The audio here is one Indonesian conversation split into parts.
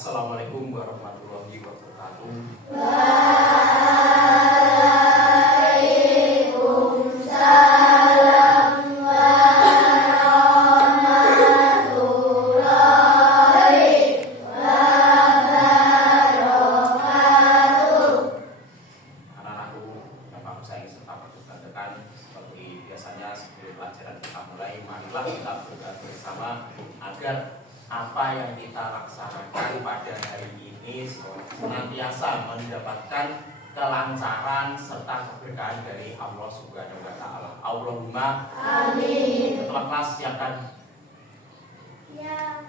Assalamualaikum warahmatullahi wabarakatuh. Seperti biasanya sebelum pelajaran kita mulai, marilah kita berdoa bersama agar apa yang kita laksanakan pada hari ini senantiasa mendapatkan kelancaran serta keberkahan dari Allah Subhanahu wa taala. Allahumma amin. Ketua kelas siapkan. Ya,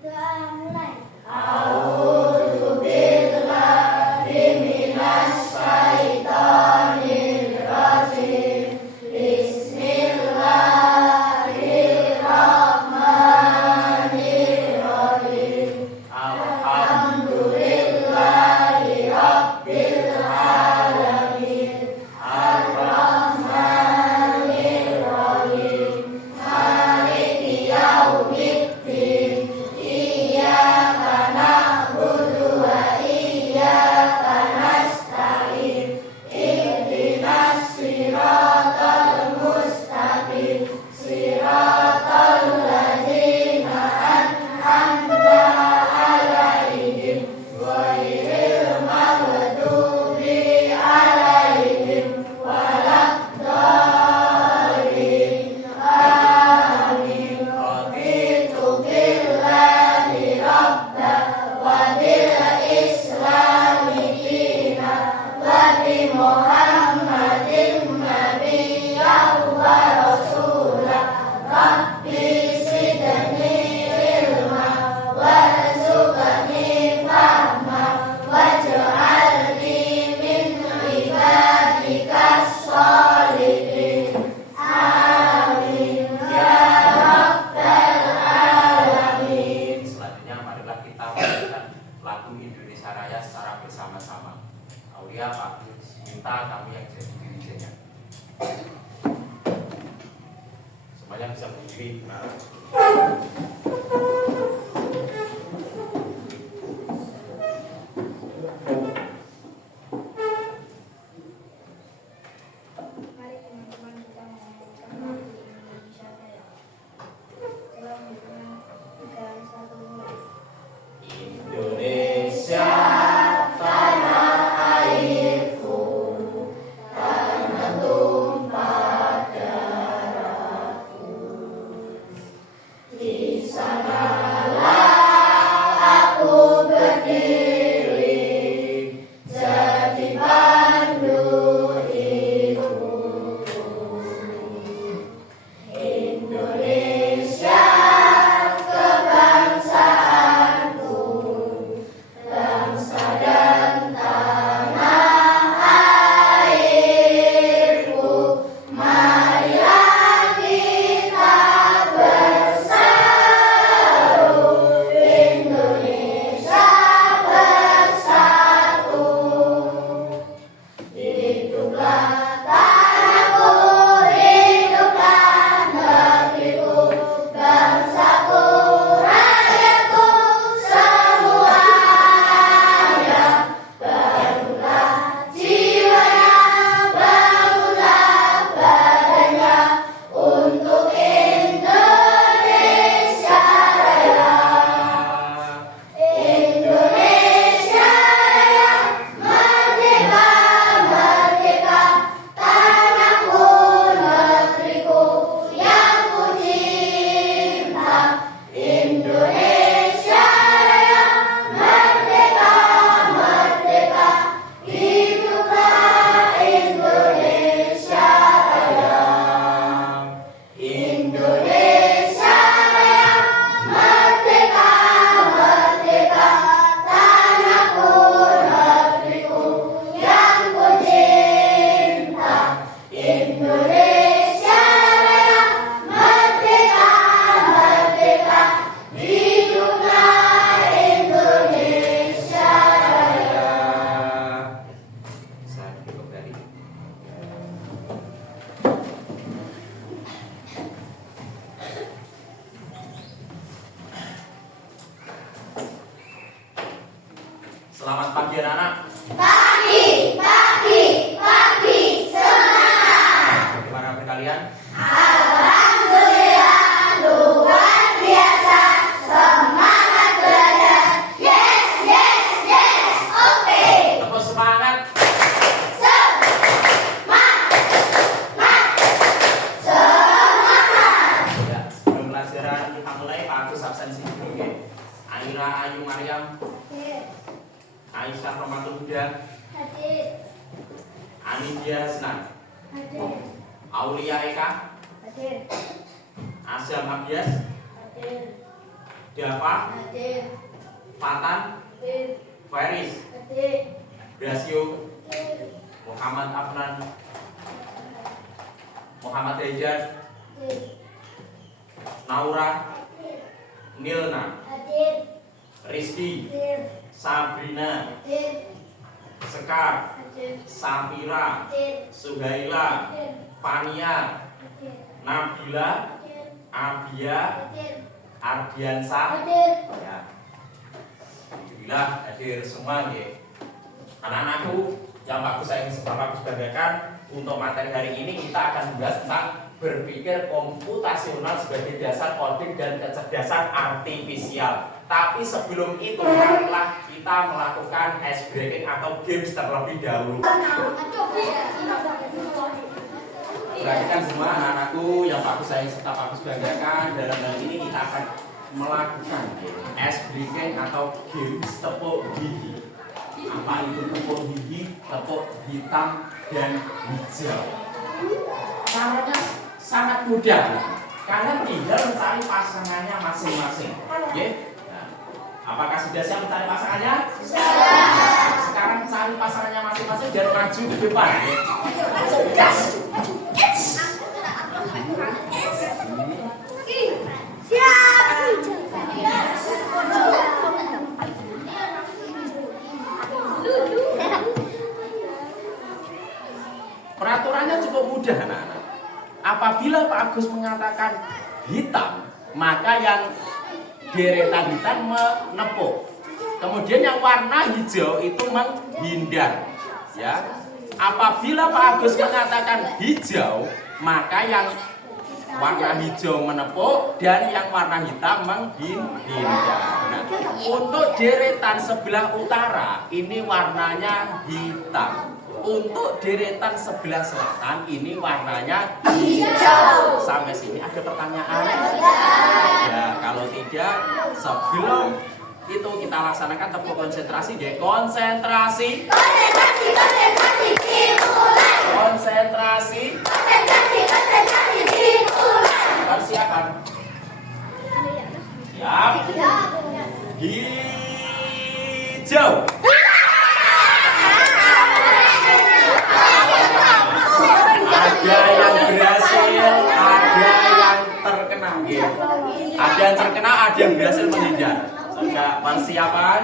doa mulai. A'udzu billahi minas syaitonir rajim. Bismillahirrahmanirrahim. Alhamdulillahi rabbil alamin. Ar-Rahmanir Rahim. Maliki yaumiddin. Iyyaka na'budu wa iyyaka nasta'in. Ihdinas siratal mustaqim. Siratal ladzina an'amta 'alaihim ghairil maghdubi 'alaihim waladdallin. Amin. Raditu billahi rabba wa bil islami dina wa bi Muhammadin nabiyyan wa rasulah. Rabbi zidni ilma warzuqni fahma waj'alni min ibadikas sholihin. Amin ya rabbal alamin. Selanjutnya marilah kita menyanyikan lagu Indonesia Raya secara bersama-sama. Aulia, Pak, minta kami yang jadi dirijennya. Semuanya bisa berdiri. Nah. Mari teman-teman kita menyanyikan lagu Indonesia Raya. Dalam hitungan 3, 1, mulai. Indonesia tanah airku, tanah tumpah darahku. Di pagi anak-anak? Pagi, pagi, pagi, semangat. Bagaimana kabar kalian? Alhamdulillah, luar biasa. Semangat belajar. Yes, yes, yes. Oke. Tepuk semangat. Ya, sebelum pelajaran kita mulai, Pak Agus absensi dulu ya. Aira Ayu Maryam, Hadir. Aisyah Romatul Huda, Hadir. Anindya Hasnan, Hadir. Aulia Eka, Hadir. Asyam Abias, Hadir. Dava, Hadir. Fatan, Hadir. Faris, Hadir. Brasio, Hadir. Muhammad Afnan, Muhammad Rejan, Hadir. Naura, Nilna, Hadir. Rizky, Hadir. Sabrina, Hadir. Sekar, Hadir. Safira, Hadir. Suhaila, Hadir. Fania, Hadir. Nabila, Hadir. Abia, Hadir. Ardiansa. Hadir. Ya. Alhamdulillah hadir semua ya. Anak-anakku yang bagus saya bagus banggakan, untuk materi hari ini kita akan membahas tentang berpikir komputasional sebagai dasar coding dan kecerdasan artifisial. Tapi sebelum itu marilah kita melakukan ice breaking atau games terlebih dahulu. Perhatikan semua anak-anakku yang bagus saya serta bagus banggakan, dalam hal ini kita akan melakukan ice breaking atau games tepuk gigi. Apa itu tepuk gigi? Tepuk hitam dan hijau. Caranya sangat mudah. Kalian tinggal mencari pasangannya masing-masing. Oke? Nah, apakah sudah siap mencari pasangannya? Sudah. Sekarang cari pasangannya masing-masing dan maju ke depan. Peraturannya cukup mudah, anak-anak. Apabila Pak Agus mengatakan hitam, maka yang deretan hitam menepuk. Kemudian yang warna hijau itu menghindar. Ya. Apabila Pak Agus mengatakan hijau, maka yang warna hijau menepuk dan yang warna hitam menghindar. Nah, untuk deretan sebelah utara ini warnanya hitam. Untuk deretan sebelah selatan ini warnanya hijau. Sampai sini ada pertanyaan? Ya, kalau tidak, sebelum itu kita laksanakan tepuk konsentrasi deh. Konsentrasi. Konsentrasi, dimulai. Konsentrasi. Konsentrasi, dimulai. Persiapan. Siap. Hijau. Ada yang berhasil, ada yang terkena. Ada yang terkena, ada yang berhasil menghindar. Sudah persiapan.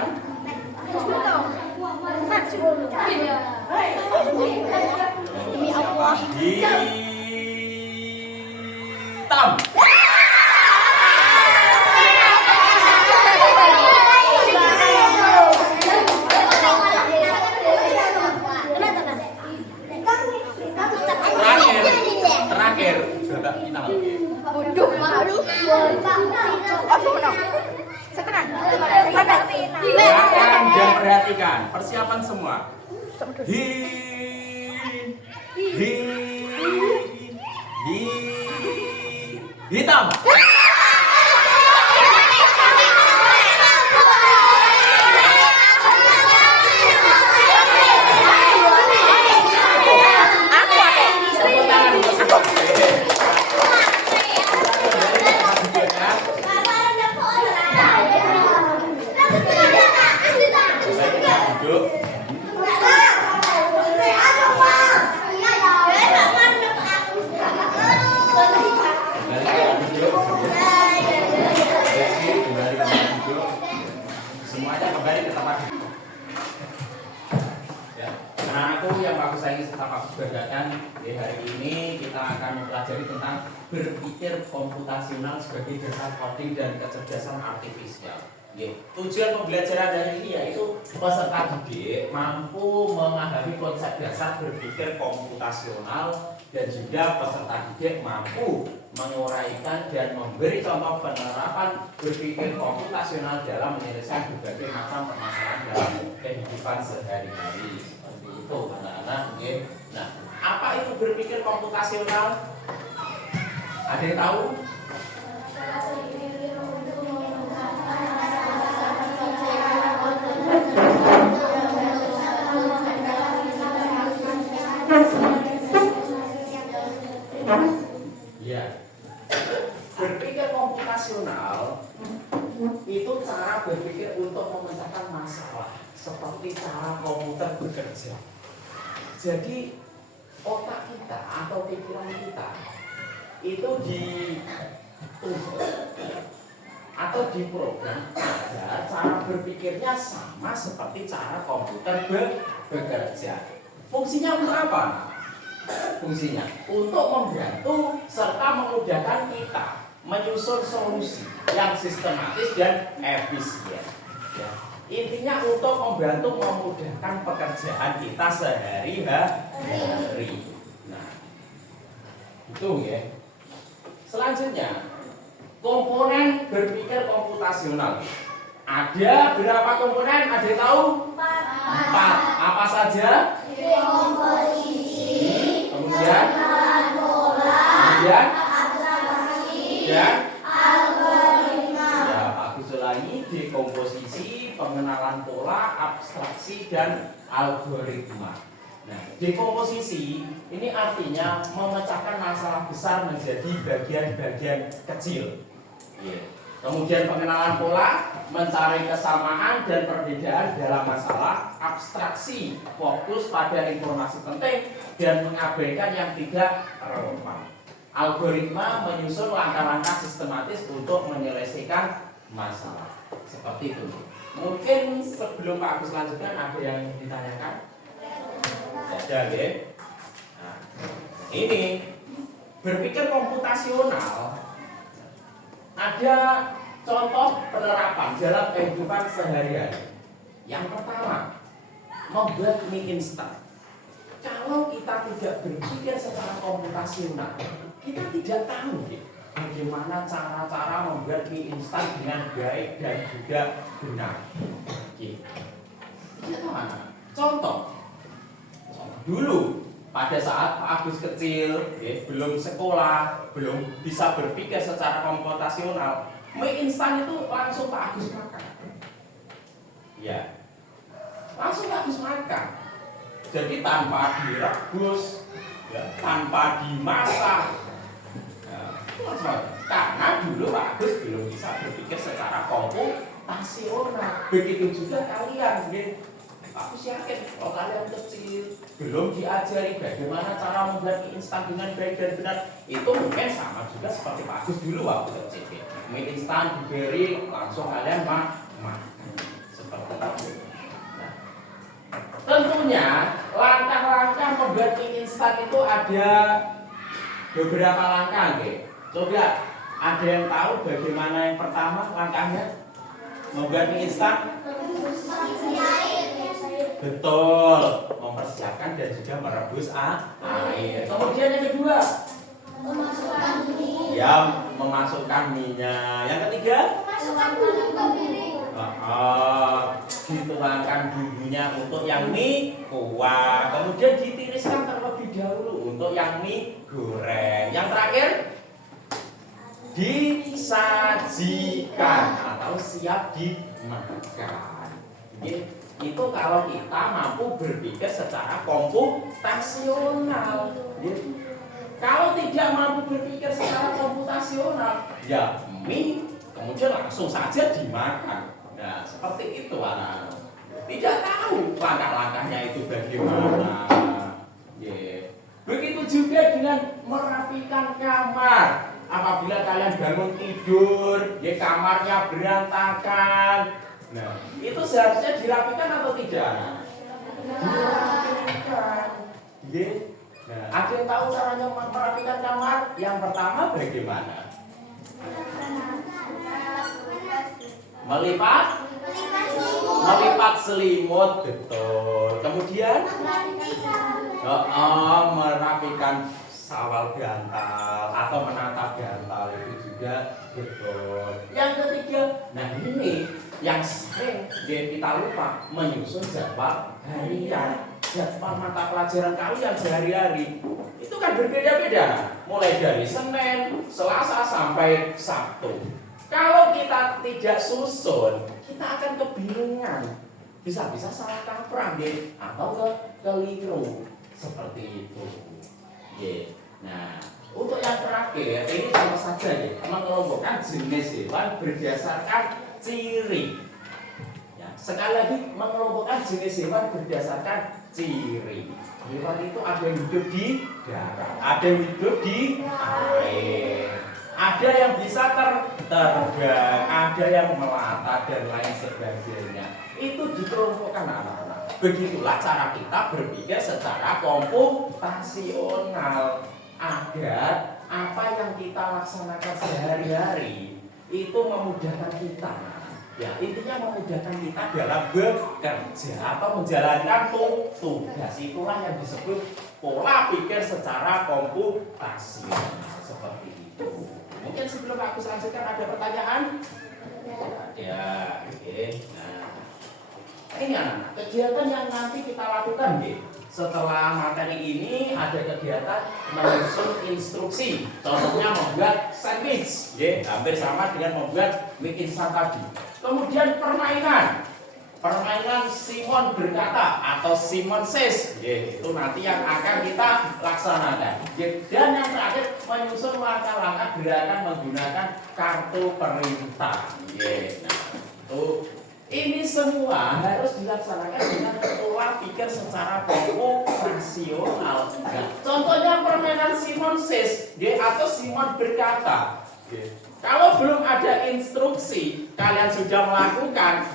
Hitam. Terakhir, babak final. Silakan dan perhatikan, persiapan semua. Hitam. Semuanya kembali ke tempat. Ya, anak-anakku yang bagus sayangi serta bagus banggakan, di hari ini kita akan mempelajari tentang berpikir komputasional sebagai dasar coding dan kecerdasan artifisial. Tujuan pembelajaran dari ini yaitu peserta didik mampu memahami konsep dasar berpikir komputasional dan juga peserta didik mampu menguraikan dan memberi contoh penerapan berpikir komputasional dalam menyelesaikan berbagai macam permasalahan dalam kehidupan sehari-hari. Seperti itu anak-anak. Nah, apa itu berpikir komputasional? Ada yang tahu? Ya, berpikir komputasional itu cara berpikir untuk memecahkan masalah seperti cara komputer bekerja. Jadi otak kita atau pikiran kita itu dituntut atau diprogram agar cara berpikirnya sama seperti cara komputer bekerja. Fungsinya untuk apa? Fungsinya untuk membantu serta memudahkan kita menyusun solusi yang sistematis dan efisien. Ya. Intinya untuk membantu memudahkan pekerjaan kita sehari-hari. Nah, itu ya. Selanjutnya, komponen berpikir komputasional. Ada berapa komponen? Ada yang tahu? 4. Apa saja? Komposisi, Kemudian, pola, dan algoritma. ya, bagus lagi dekomposisi, pengenalan pola, abstraksi dan algoritma. Nah, dekomposisi ini artinya memecahkan masalah besar menjadi bagian-bagian kecil. Kemudian pengenalan pola, mencari kesamaan dan perbedaan dalam masalah, abstraksi, fokus pada informasi penting dan mengabaikan yang tidak relevan. Algoritma menyusun langkah-langkah sistematis untuk menyelesaikan masalah. Seperti itu. Mungkin sebelum Pak Agus lanjutkan ada yang ditanyakan? Ada ya? Nah, ini berpikir komputasional ada contoh penerapan dalam kehidupan sehari-hari. Yang pertama, membuat mie instan. Kalau kita tidak berpikir secara komputasional, kita tidak tahu bagaimana cara-cara membuat mie instan dengan baik dan juga benar. Contoh dulu pada saat Pak Agus kecil, belum sekolah, belum bisa berpikir secara komputasional, mie instan itu langsung Pak Agus makan. Ya, langsung Pak Agus makan. Jadi tanpa direbus, ya, tanpa dimasak. Karena dulu Pak Agus belum bisa berpikir secara komputasional. Begitu juga kalian, aku yakin kalau kalian kecil belum diajari bagaimana cara membuat mie instan dengan baik dan benar, itu mungkin sama juga seperti Pak Agus dulu waktu kecil. Mie instan diberi langsung kalian makan seperti itu. Nah, tentunya langkah-langkah membuat mie instan itu ada beberapa langkah, Coba ada yang tahu bagaimana yang pertama langkahnya membuat mie instan? Betul, mempersiapkan dan juga merebus air. Kemudian yang kedua, Memasukkan mie. ya memasukkan minyak. Yang ketiga, Memasukkan bumbu ke piring. dituangkan bumbunya untuk yang mie kuah. Kemudian ditiriskan terlebih dahulu untuk yang mie goreng. Yang terakhir, disajikan atau siap dimakan. Itu kalau kita mampu berpikir secara komputasional. Kalau tidak mampu berpikir secara komputasional, ya mie kemudian langsung saja dimakan. Nah, seperti itu anak-anak. Tidak tahu langkah-langkahnya itu bagaimana. Begitu juga dengan merapikan kamar. Apabila kalian bangun tidur, kamarnya berantakan. Nah, itu seharusnya dirapikan atau tidak? Dirapikan. Nah, ada yang tahu caranya merapikan kamar? Yang pertama bagaimana? Melipat selimut, betul. Kemudian merapikan sawal bantal atau menata bantal, itu juga betul. Yang ketiga, nah ini yang sering kita lupa, menyusun jadwal harian, jadwal mata pelajaran kalian sehari-hari. Itu kan berbeda-beda, mulai dari Senin, Selasa sampai Sabtu. Kalau kita tidak susun, kita akan kebingungan, bisa-bisa salah kaprah atau keliru seperti itu. Nah, untuk yang terakhir ini sama saja mengelompokkan jenis hewan berdasarkan ciri. Ya, sekali lagi mengelompokkan jenis hewan berdasarkan ciri. Hewan itu ada yang hidup di darat, ada yang hidup di air, ada yang bisa terbang, ada yang melata dan lain sebagainya. Itu dikelompokkan anak-anak. Begitulah cara kita berpikir secara komputasional agar apa yang kita laksanakan sehari-hari itu memudahkan kita. Ya, intinya memudahkan kita dalam bekerja atau menjalankan tugas. Itulah yang disebut pola pikir secara komputasional seperti itu. Mungkin sebelum aku lanjutkan ada pertanyaan? Ya, oke. Nah, ini anak-anak, kegiatan yang nanti kita lakukan setelah materi ini ada kegiatan menyusun instruksi. Contohnya membuat sandwich, hampir sama dengan membuat mie instan tadi. Kemudian permainan Simon berkata atau Simon says, itu nanti yang akan kita laksanakan. Dan yang terakhir menyusun langkah-langkah gerakan menggunakan kartu perintah. Nah, ini semua harus dilaksanakan dengan pola pikir secara komputasional. Nah, contohnya permainan Simon says, atau Simon berkata. Kalau belum ada instruksi, kalian sudah melakukan,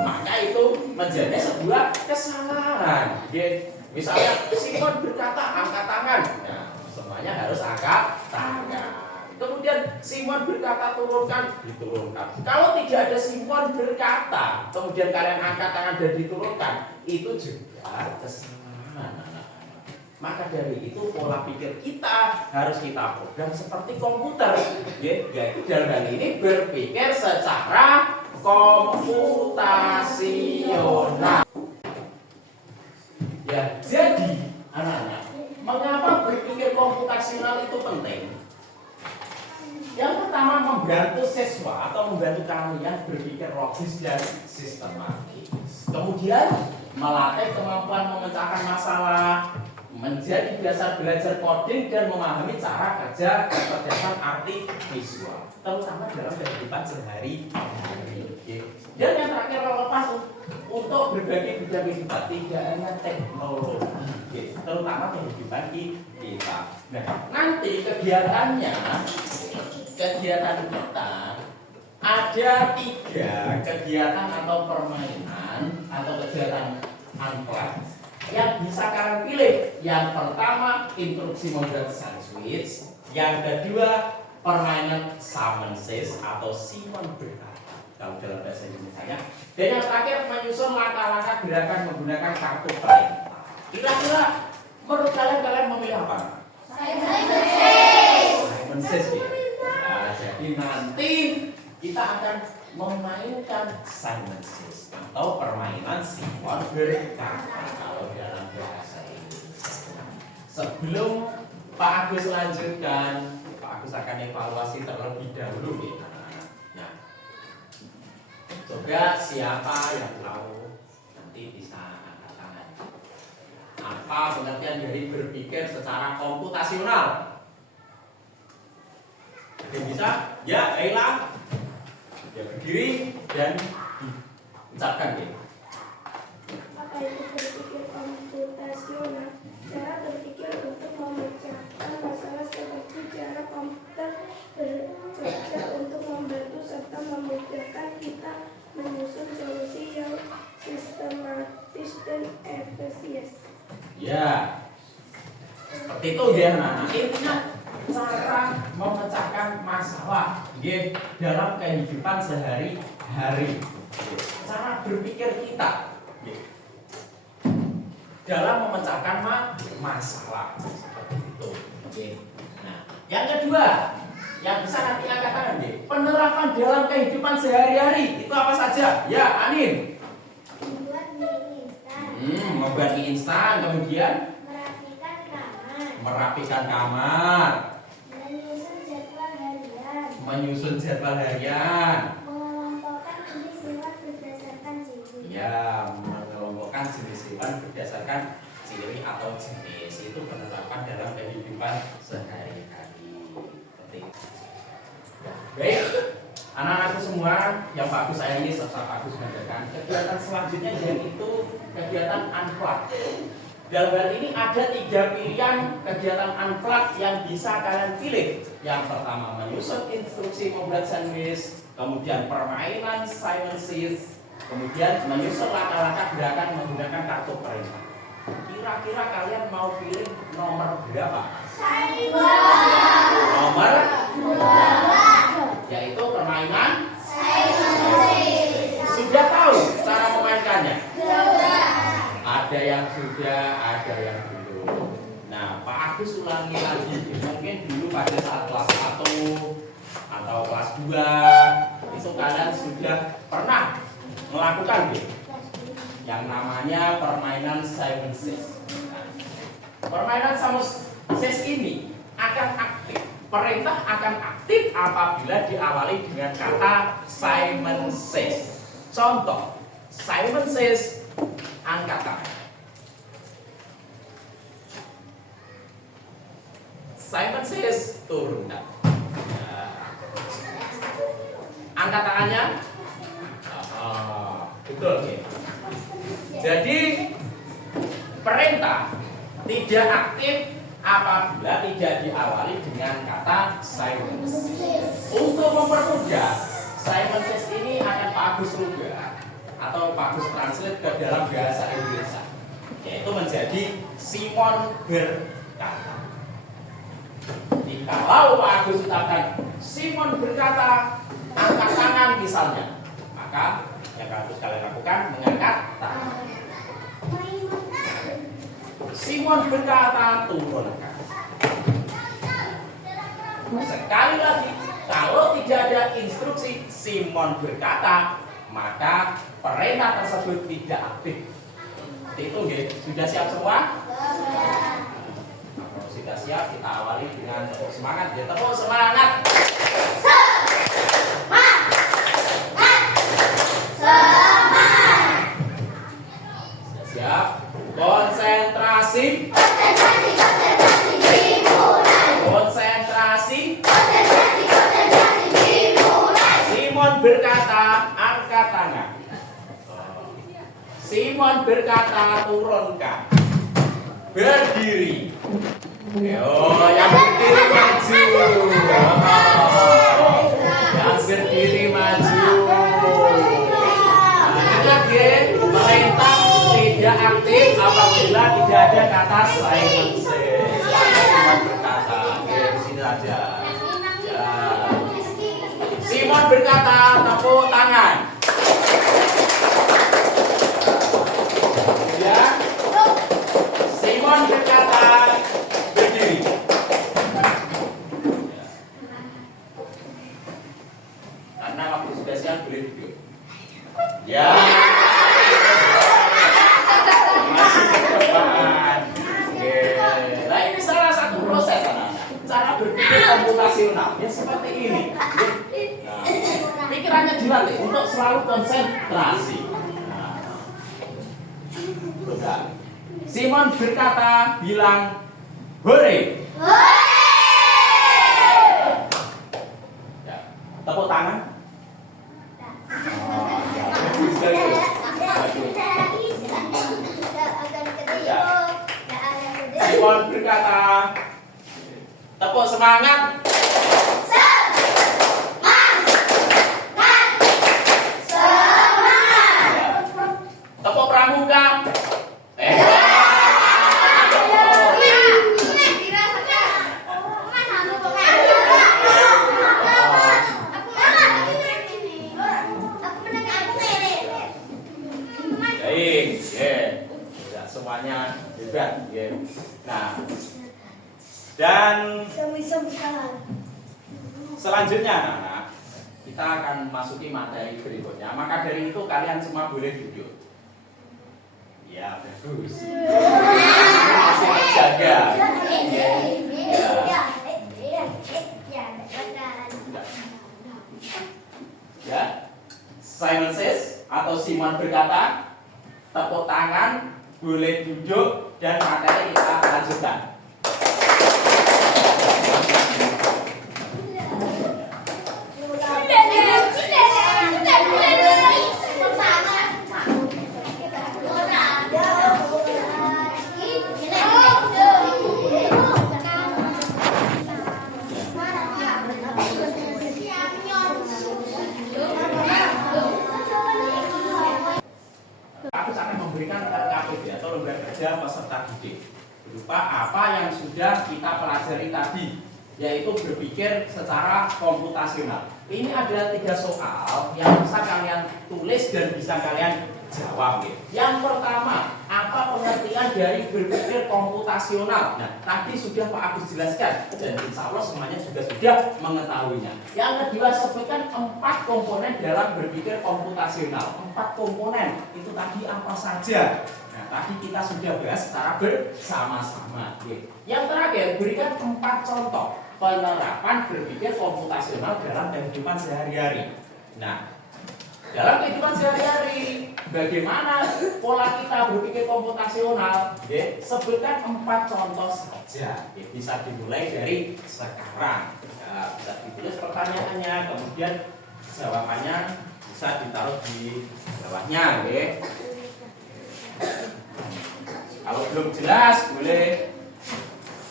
maka itu menjadi sebuah kesalahan. Misalnya Simon berkata angkat tangan, semuanya harus angkat tangan. Kemudian Simon berkata turunkan, diturunkan. Kalau tidak ada Simon berkata, kemudian kalian angkat tangan dan diturunkan, itu juga kesalahan. Maka dari itu pola pikir kita harus kita program seperti komputer, yaitu dalam hal ini berpikir secara komputasional. Ya, jadi anak-anak, mengapa berpikir komputasional itu penting? Yang pertama, membantu siswa atau membantu kalian berpikir logis dan sistematis. Kemudian melatih kemampuan memecahkan masalah, menjadi dasar belajar coding dan memahami cara kerja kecerdasan arti visual, terutama dalam kehidupan sehari-hari. Dan yang terakhir relevan untuk berbagai bidang kehidupan, tidak hanya teknologi, terutama kehidupan kita. Nah, nanti kegiatan kita ada 3 kegiatan atau permainan atau kegiatan unplugged yang bisa kalian pilih. Yang pertama, instruksi membuat sandwich. Yang kedua, permainan Simon says atau Simon berkata kalau dalam bahasa Indonesia. Dan yang terakhir, menyusun langkah-langkah gerakan menggunakan kartu perintah. Kira-kira menurut kalian memilih apa? Simon says. Nah, jadi nanti kita akan memainkan Simon says atau permainan Simon berkata kalau dalam bahasa Indonesia. Sebelum Pak Agus lanjutkan, Pak Agus akan evaluasi terlebih dahulu. Nah, coba siapa yang tahu nanti bisa angkat tangan. Apa pengertian dari berpikir secara komputasional? Ada yang bisa? Ya, baiklah. Ya, berdiri dan ucapkan ya. Apa itu berpikir komputasional? Cara berpikir untuk memecahkan masalah seperti cara komputer bekerja untuk membantu serta memudahkan kita menyusun solusi yang sistematis dan efisien. Ya, seperti itu ya. Nah, intinya cara memecahkan masalah dalam kehidupan sehari-hari. Cara berpikir kita dalam memecahkan masalah seperti itu. Nah, yang kedua, yang bisa nanti angkat tangan, penerapan dalam kehidupan sehari-hari itu apa saja? Ya, Anin. Membuat mie instan. Membuat mie instan, kemudian Merapikan kamar. merapikan kamar, Menyusun jadwal harian. menyusun jadwal harian, Mengelompokkan jenis hewan berdasarkan ciri. ya, mengelompokkan jenis hewan berdasarkan ciri atau jenis. Itu penerapan dalam kehidupan sehari-hari. Seperti itu. Baik, anak-anakku semua yang Pak Agus sayangi serta Pak Agus banggakan, kegiatan selanjutnya yaitu kegiatan unplug. Dalam hal ini ada 3 pilihan kegiatan unplug yang bisa kalian pilih. Yang pertama menyusun instruksi membuat sandwich, kemudian permainan Simon Says, kemudian menyusun langkah-langkah gerakan menggunakan kartu perintah. Kira-kira kalian mau pilih nomor berapa? Nomor 2, yaitu permainan Simon Says. Sudah tahu cara memainkannya? Ada yang sudah, ada yang belum. Nah, Pak Agus ulangi lagi. Mungkin dulu pada saat kelas 1 atau kelas 2 itu kalian sudah pernah melakukan yang namanya permainan Simon Says. Permainan Simon Says ini akan aktif. Perintah akan aktif apabila diawali dengan kata Simon Says. Contoh, Simon Says, angkat tangan. Simon Says, turunkan. Angkat tangannya. Betul. Jadi perintah tidak aktif apabila tidak diawali dengan kata Simon Says. Untuk mempermudah, Simon Says ini akan Pak Agus rubah atau Pak Agus translate ke dalam bahasa Indonesia, yaitu menjadi Simon berkata. Jikalau Pak Agus ucapkan Simon berkata, angkat tangan misalnya, maka yang harus kalian lakukan mengangkat tangan. Simon berkata, turunkan. Sekali lagi, kalau tidak ada instruksi Simon berkata, maka perintah tersebut tidak aktif. Itu sudah siap semua? Kalau sudah siap, kita awali dengan tepuk semangat. Tepuk semangat. Sudah siap? Konsentrasi. Konsentrasi. Simon berkata, angkat tangan. Simon berkata, turunkan. Berdiri. Yang berdiri maju. Yang berdiri maju. Ingat perintah tidak aktif apabila tidak ada kata Simon Says. Simon berkata, di sini aja. Simon berkata, tepuk tangan. Ya. Simon berkata, berdiri. Karena waktu sudah siap boleh duduk. Ya. Masih ke depan. Nah, ini salah satu proses anak-anak. Cara berpikir komputasional ya seperti ini. Pikirannya dilatih untuk selalu konsentrasi. Nah, Simon berkata, bilang hore. Ya, tepuk tangan. Simon berkata, tepuk semangat. Tepuk pramuka. Dan Sebisa-bisaan. selanjutnya anak-anak, kita akan masuki materi berikutnya. Maka dari itu kalian semua boleh duduk. Ya, bagus. Masih terjaga. Ya. Simon says atau Simon berkata, tepuk tangan, boleh duduk, dan materi kita lanjutkan. Aku akan memberikan RKPD atau lembaga kerja peserta didik berupa apa yang sudah kita pelajari tadi, yaitu berpikir secara komputasional. Ini ada 3 soal yang bisa kalian tulis dan bisa kalian jawab. Yang pertama, apa pengertian dari berpikir komputasional? Nah, tadi sudah Pak Agus jelaskan dan insya Allah semuanya juga sudah mengetahuinya. Yang kedua, sebutkan 4 komponen dalam berpikir komputasional. 4 komponen itu tadi apa saja? Nah, tadi kita sudah bahas secara bersama-sama. Yang terakhir, berikan 4 contoh penerapan berpikir komputasional dalam kehidupan sehari-hari. Nah, dalam kehidupan sehari-hari, bagaimana pola kita berpikir komputasional? Sebutkan 4 contoh saja. Bisa dimulai dari sekarang. Ya, bisa ditulis pertanyaannya, kemudian jawabannya bisa ditaruh di bawahnya. Kalau belum jelas, boleh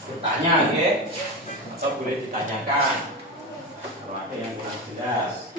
bertanya, atau boleh ditanyakan kalau ada yang kurang jelas.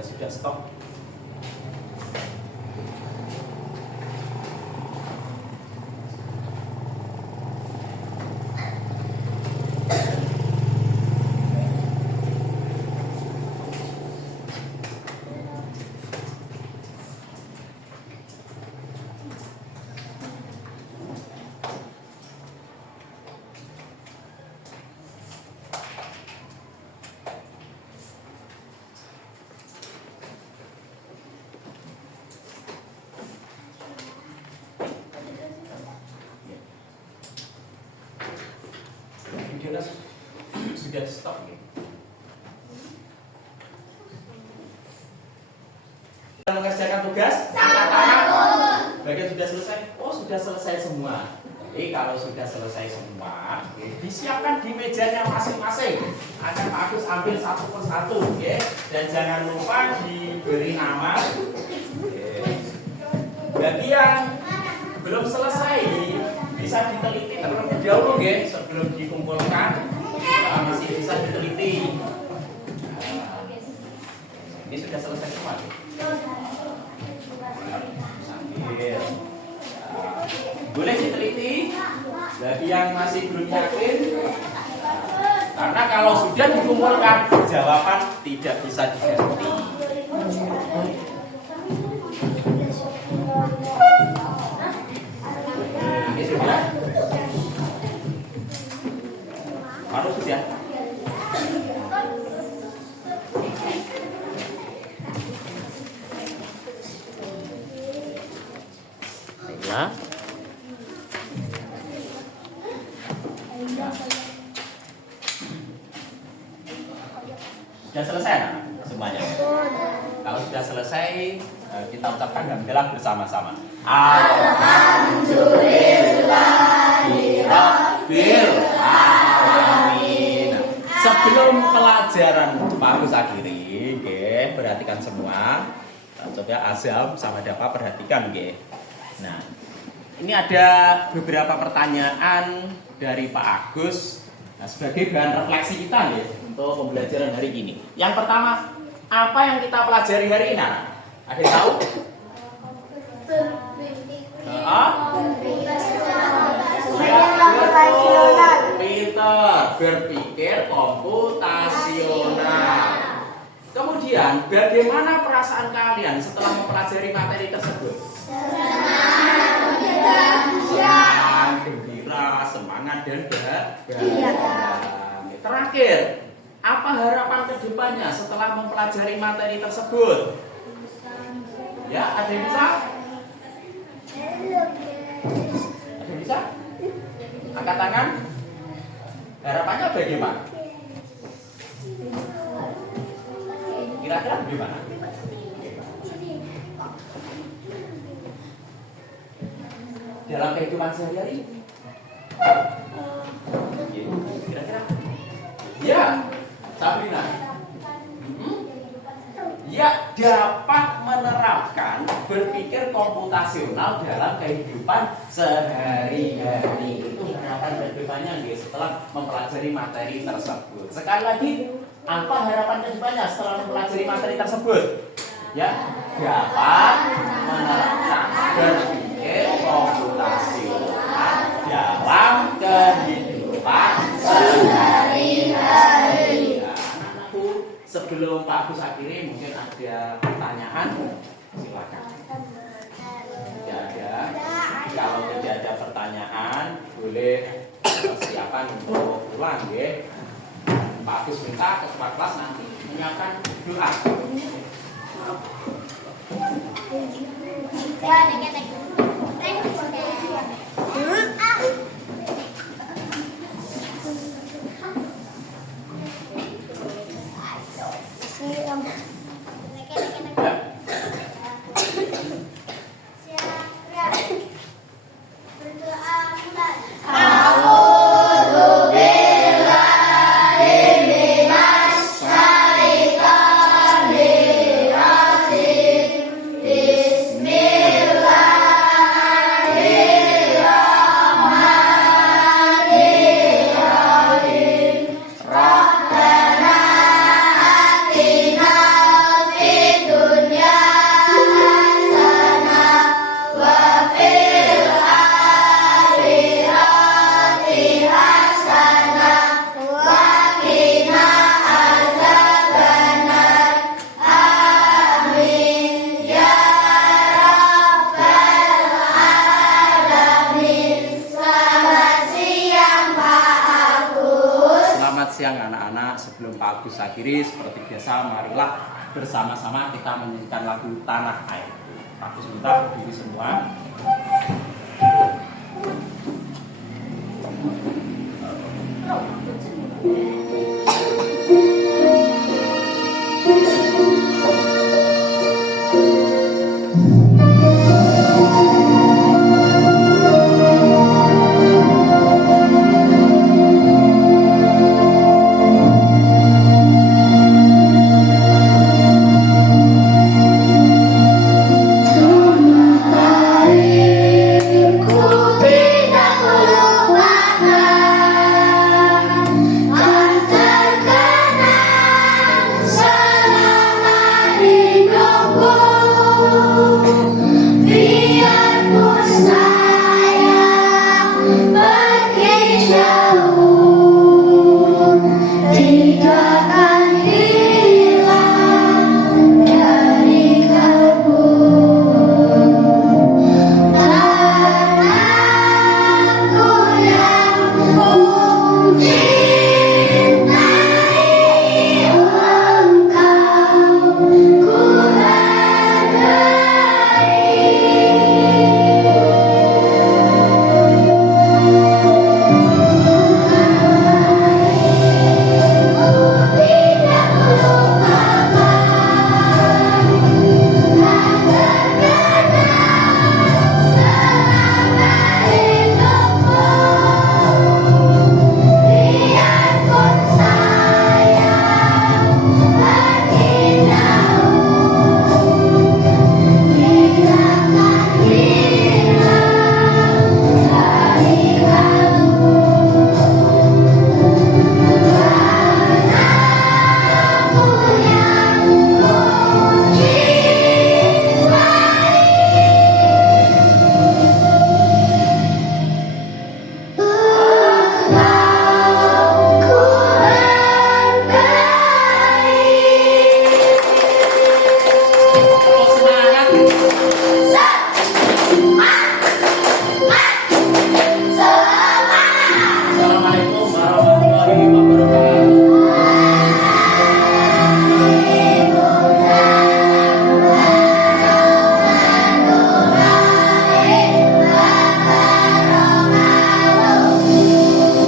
Sudah stop. Videonya sudah stop gitu. Mengerjakan tugas? Bagian sudah selesai? Oh, sudah selesai semua. Jadi kalau sudah selesai semua, disiapkan di mejanya masing-masing. Akan Pak Agus ambil satu persatu, dan jangan lupa diberi nama. Bagi yang belum selesai, bisa diteliti terlebih dahulu, sebelum dikumpulkan. Masih bisa diteliti. Ini sudah selesai semua. Boleh diteliti bagi yang masih belum yakin, karena kalau sudah dikumpulkan jawaban tidak bisa diganti. Ini sudah harus sudah. Ya. Sudah selesai nah, semuanya? Kalau sudah selesai, kita ucapkan hamdalah bersama-sama. Alhamdulillahirabbil alamin. Sebelum pelajaran Pak Agus akhiri, nggih, perhatikan semua. Coba Azam sama Dapa perhatikan, nggih. Nah, ini ada beberapa pertanyaan dari Pak Agus. Nah, sebagai bahan refleksi kita ya untuk pembelajaran hari ini. Yang pertama, apa yang kita pelajari hari ini? Ada yang tahu? Pinter, berpikir komputasional. Kemudian, bagaimana perasaan kalian setelah mempelajari materi tersebut? Senang, gembira, semangat, dan bahagia. Terakhir, apa harapan kedepannya setelah mempelajari materi tersebut? Ya, ada yang bisa? Ada yang bisa? Angkat tangan. Harapannya bagaimana? Kira-kira bagaimana? Dalam kehidupan sehari-hari? Kira-kira? Ya, Sabrina. Ya, dapat menerapkan berpikir komputasional dalam kehidupan sehari-hari. Itu harapan kedepannya setelah mempelajari materi tersebut. Sekali lagi, apa harapan kedepannya setelah mempelajari materi tersebut? Ya, dapat menerapkan berpikir komputasional dalam kehidupan sehari-hari. Sebelum Pak Agus akhiri, mungkin ada pertanyaan, silakan. Tidak ada. Kalau tidak ada pertanyaan, boleh persiapan untuk pulang, ya. Pak Agus minta ketua kelas nanti menyiapkan doa. Sebelum Pak Agus akhiri, seperti biasa, marilah bersama-sama kita menyanyikan lagu Tanah Air. Pak Agus minta berdiri semua.